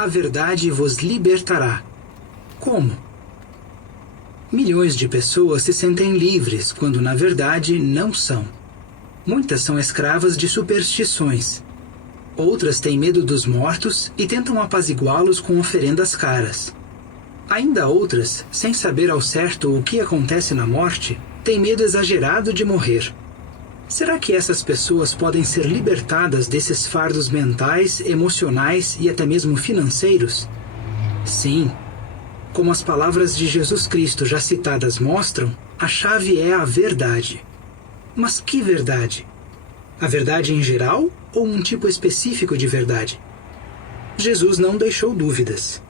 a verdade vos libertará. Como? Milhões de pessoas se sentem livres quando na verdade não são. Muitas são escravas de superstições. Outras têm medo dos mortos e tentam apaziguá-los com oferendas caras. Ainda outras, sem saber ao certo o que acontece na morte, têm medo exagerado de morrer. Será que essas pessoas podem ser libertadas desses fardos mentais, emocionais e até mesmo financeiros? Sim. Como as palavras de Jesus Cristo já citadas mostram, a chave é a verdade. Mas que verdade? A verdade em geral ou um tipo específico de verdade? Jesus não deixou dúvidas.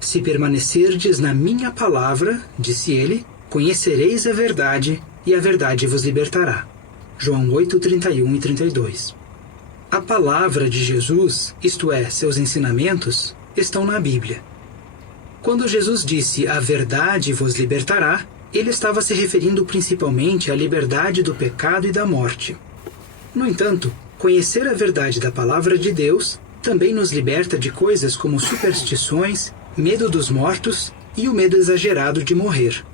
Se permanecerdes na minha palavra, disse ele, conhecereis a verdade e a verdade vos libertará. João 8, 31 e 32. A palavra de Jesus, isto é, seus ensinamentos, estão na Bíblia. Quando Jesus disse a verdade vos libertará, ele estava se referindo principalmente à liberdade do pecado e da morte. No entanto, conhecer a verdade da palavra de Deus também nos liberta de coisas como superstições, medo dos mortos e o medo exagerado de morrer.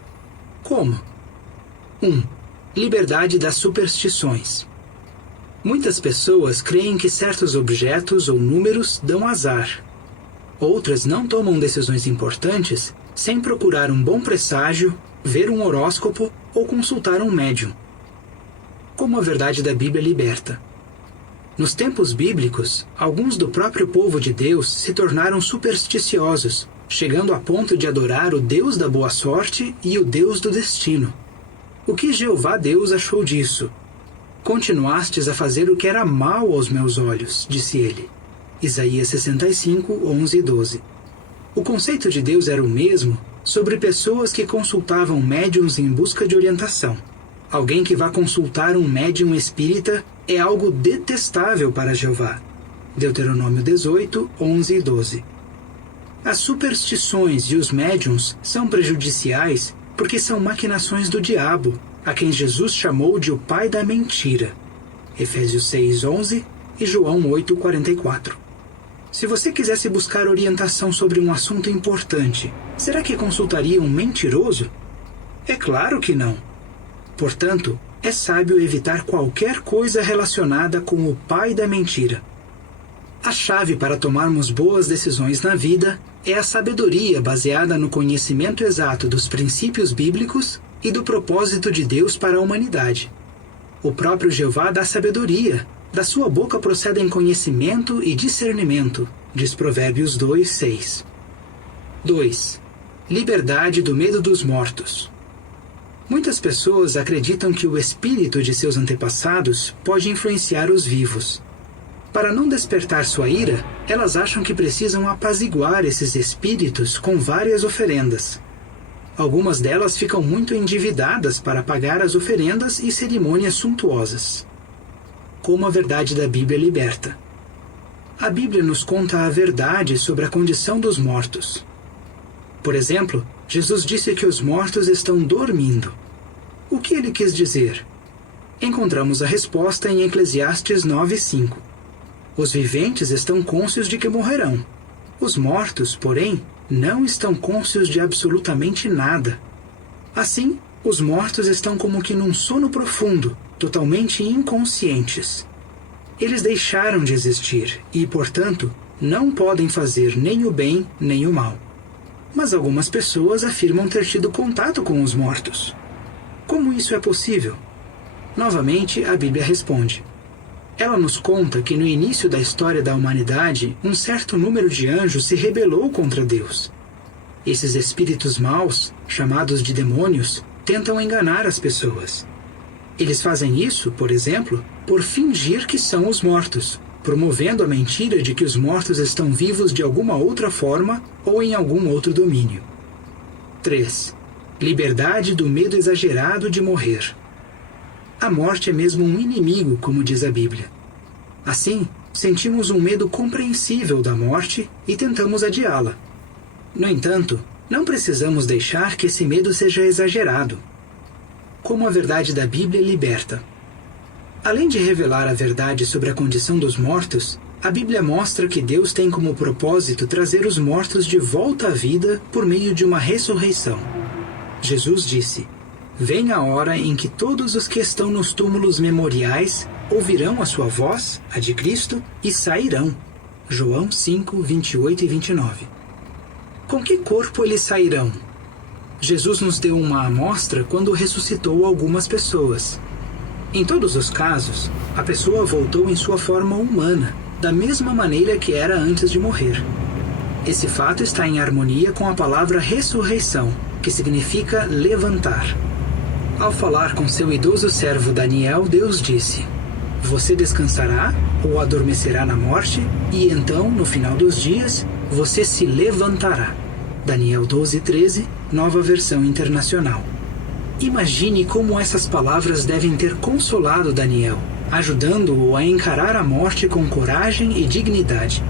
Como? 1. Liberdade das superstições. Muitas pessoas creem que certos objetos ou números dão azar. Outras não tomam decisões importantes sem procurar um bom presságio, ver um horóscopo ou consultar um médium. Como a verdade da Bíblia liberta. Nos tempos bíblicos, alguns do próprio povo de Deus se tornaram supersticiosos, chegando a ponto de adorar o Deus da boa sorte e o Deus do destino. O que Jeová Deus achou disso? Continuastes a fazer o que era mal aos meus olhos, disse ele. Isaías 65, 11 e 12. O conceito de Deus era o mesmo sobre pessoas que consultavam médiuns em busca de orientação. Alguém que vá consultar um médium espírita é algo detestável para Jeová. Deuteronômio 18, 11 e 12. As superstições e os médiuns são prejudiciais porque são maquinações do diabo, a quem Jesus chamou de o pai da mentira. Efésios 6, 11 e João 8, 44. Se você quisesse buscar orientação sobre um assunto importante, será que consultaria um mentiroso? É claro que não. Portanto, é sábio evitar qualquer coisa relacionada com o pai da mentira. A chave para tomarmos boas decisões na vida é a sabedoria baseada no conhecimento exato dos princípios bíblicos e do propósito de Deus para a humanidade. O próprio Jeová dá sabedoria. Da sua boca procedem conhecimento e discernimento, diz Provérbios 2, 6. 2. Liberdade do medo dos mortos. Muitas pessoas acreditam que o espírito de seus antepassados pode influenciar os vivos. Para não despertar sua ira, elas acham que precisam apaziguar esses espíritos com várias oferendas. Algumas delas ficam muito endividadas para pagar as oferendas e cerimônias suntuosas. Como a verdade da Bíblia liberta. A Bíblia nos conta a verdade sobre a condição dos mortos. Por exemplo, Jesus disse que os mortos estão dormindo. O que ele quis dizer? Encontramos a resposta em Eclesiastes 9:5. Os viventes estão cônscios de que morrerão. Os mortos, porém, não estão cônscios de absolutamente nada. Assim, os mortos estão como que num sono profundo, totalmente inconscientes. Eles deixaram de existir e, portanto, não podem fazer nem o bem nem o mal. Mas algumas pessoas afirmam ter tido contato com os mortos. Como isso é possível? Novamente, a Bíblia responde. Ela nos conta que no início da história da humanidade, um certo número de anjos se rebelou contra Deus. Esses espíritos maus, chamados de demônios, tentam enganar as pessoas. Eles fazem isso, por exemplo, por fingir que são os mortos, promovendo a mentira de que os mortos estão vivos de alguma outra forma ou em algum outro domínio. 3. Liberdade do medo exagerado de morrer. A morte é mesmo um inimigo, como diz a Bíblia. Assim, sentimos um medo compreensível da morte e tentamos adiá-la. No entanto, não precisamos deixar que esse medo seja exagerado. Como a verdade da Bíblia liberta. Além de revelar a verdade sobre a condição dos mortos, A Bíblia mostra que Deus tem como propósito trazer os mortos de volta à vida por meio de uma ressurreição. Jesus disse: "Vem a hora em que todos os que estão nos túmulos memoriais ouvirão a sua voz, a de Cristo, e sairão." João 5, 28 e 29. Com que corpo eles sairão? Jesus nos deu uma amostra quando ressuscitou algumas pessoas. Em todos os casos, a pessoa voltou em sua forma humana, da mesma maneira que era antes de morrer. Esse fato está em harmonia com a palavra ressurreição, que significa levantar. Ao falar com seu idoso servo Daniel, Deus disse: "Você descansará ou adormecerá na morte, e então, no final dos dias, você se levantará." Daniel 12:13, Nova Versão Internacional. Imagine como essas palavras devem ter consolado Daniel, ajudando-o a encarar a morte com coragem e dignidade.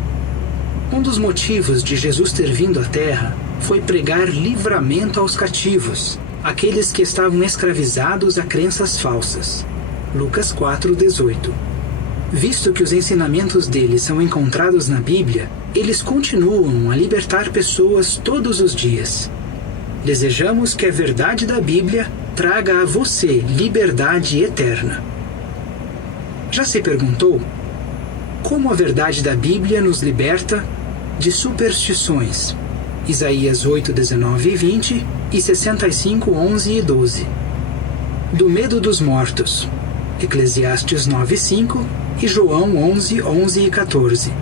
Um dos motivos de Jesus ter vindo à Terra foi pregar livramento aos cativos, aqueles que estavam escravizados a crenças falsas. Lucas 4:18. Visto que os ensinamentos dele são encontrados na Bíblia, eles continuam a libertar pessoas todos os dias. Desejamos que a verdade da Bíblia traga a você liberdade eterna. Já se perguntou como a verdade da Bíblia nos liberta de superstições? Isaías 8:19 e 20 e 65:11 e 12. Do medo dos mortos, Eclesiastes 9:5 e João 11:11 e 14.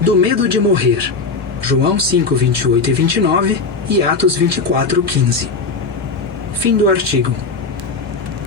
Do medo de morrer, João 5:28 e 29 e Atos 24:15. Fim do artigo.